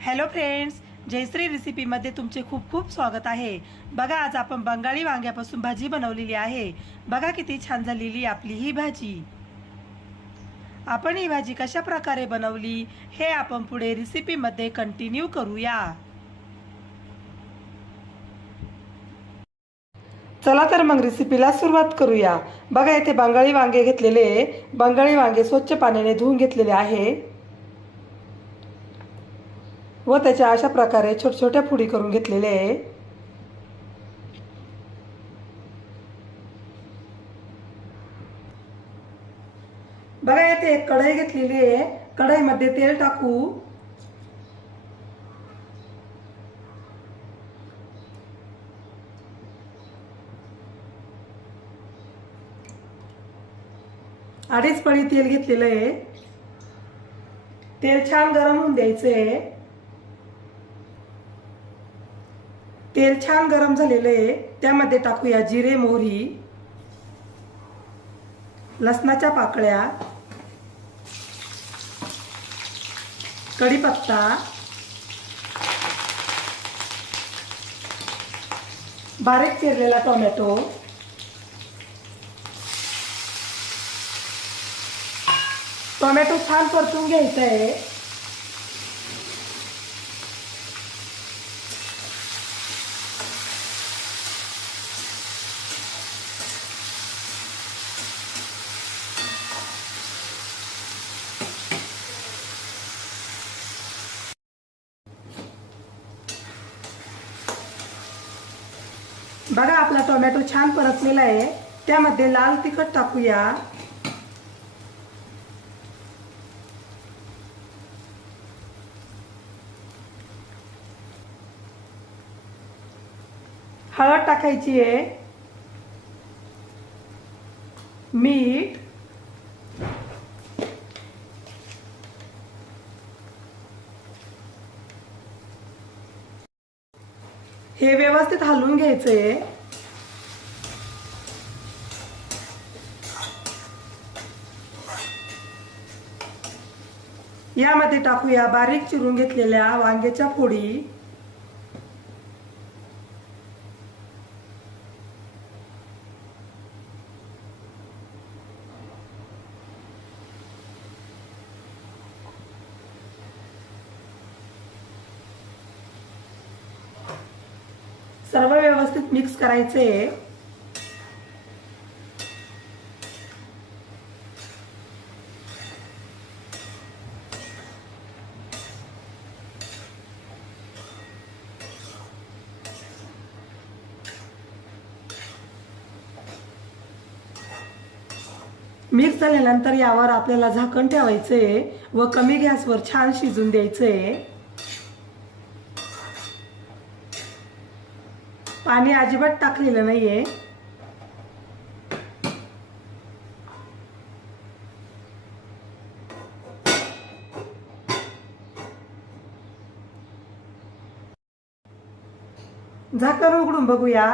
Hello friends, Jayashree रेसिपीमध्ये तुमचे खूप खूप स्वागत आहे। बघा, आज आपण बंगाली वांग्यापासून भाजी बनवलेली आहे। बघा किती छान झालेली आपली ही भाजी। आपण ही भाजी कशा प्रकारे बनवली हे आपण पुढे रेसिपीमध्ये कंटिन्यू करूया। चला तर मग रेसिपीला सुरुवात करूया। बघा, इथे बंगाली वांगे घेतलेले, बंगाली वांगे स्वच्छ पाण्याने धुवून घेतलेले आहे व त्याच्या अशा प्रकारे छोट्या छोट्या फोडी करून घेतलेले आहे। बघा, इथे एक कढई घेतलेली आहे। कढईमध्ये तेल टाकू। अडीच पळी तेल घेतलेलं आहे। तेल छान गरम होऊन द्यायचे। तेल छान गरम झालेलं आहे, त्यामध्ये टाकूया जिरे, मोहरी, लसणाच्या पाकळ्या, कढीपत्ता, बारीक चिरलेला टोमॅटो, टोमॅटो छान परतून घ्यायचा आहे। बघा, आपला टोमॅटो छान परतलेला आहे, त्यामध्ये लाल तिखट टाकूया, हळद टाकायची आहे, मीठ, हे व्यवस्थित हलवून घ्यायचंय। यामध्ये टाकूया बारीक चिरून घेतलेल्या वांग्याच्या फोडी, सर्व व्यवस्थित मिक्स करायचे। मिक्स झाल्यानंतर यावर आपल्याला झाकण ठेवायचे व कमी गॅसवर छान शिजून द्यायचे। पाणी अजिबात टाकलेलं नाहीये। झाकण उघडून बघूया।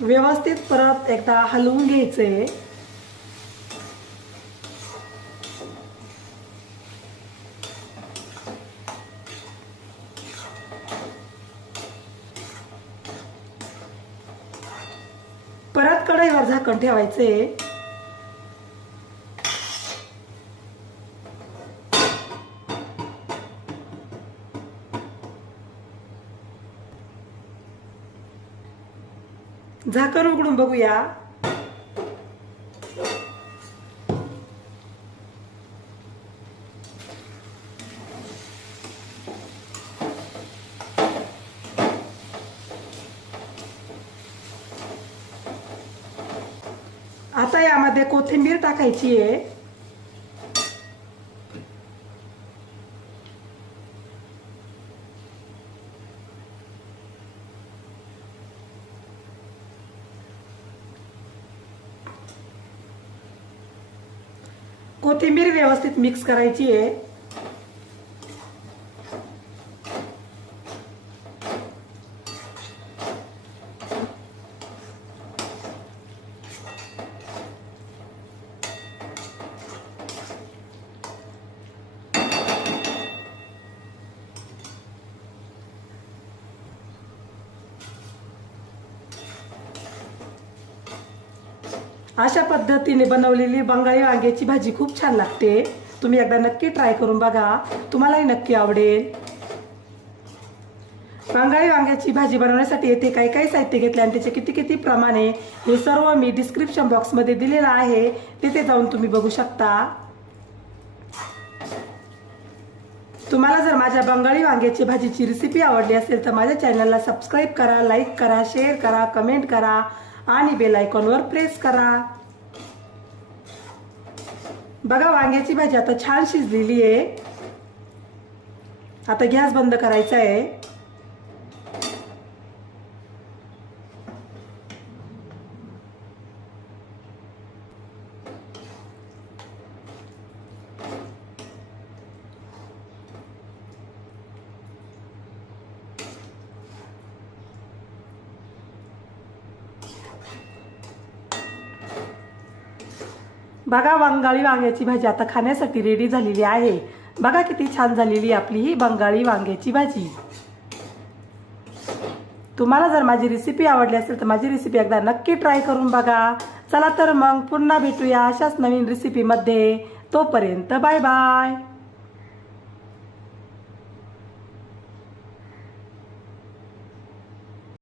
व्यवस्थित परत एकदा हलवून घ्यायचे। परत कढईवर झाकण ठेवायचे। झाकण उघडून बघूया। आता यामध्ये कोथिंबीर टाकायची आहे। कोथिंबीर व्यवस्थित मिक्स करायची आहे। अशा पद्धतीने बनवलेली बंगाली वांग्याची भाजी खूप छान लागते. तुम्ही एकदा नक्की ट्राय करून बघा, तुम्हालाही नक्की आवडेल. बंगाली वांग्याची भाजी बनवण्यासाठी येथे काही काही साहित्य घेतले आणि त्याचे किती किती प्रमाणे हे सर्व मी डिस्क्रिप्शन बॉक्समध्ये दिलेलं आहे, तिथे जाऊन तुम्ही बघू शकता. तुम्हाला जर माझ्या बंगाली वांग्याची भाजीची रेसिपी आवडली असेल तर माझ्या चॅनलला सबस्क्राईब करा, लाईक करा, शेअर करा, कमेंट करा आणि बेल आयकॉनवर प्रेस करा. बघा वांग्याची भाजी आता छान शिजलेली आहे. आता गॅस बंद करायचा आहे. बघा बंगाली वांग्याची भाजी आता खाण्यासाठी रेडी झालेली आहे. बघा किती छान झालेली आपली ही बंगाली वांग्याची भाजी. तुम्हाला जर माझी रेसिपी आवडली असेल तर माझी रेसिपी एकदा नक्की ट्राय करून बघा. चला तर मग पुन्हा भेटूया अशाच नवीन रेसिपीमध्ये. तोपर्यंत बाय बाय.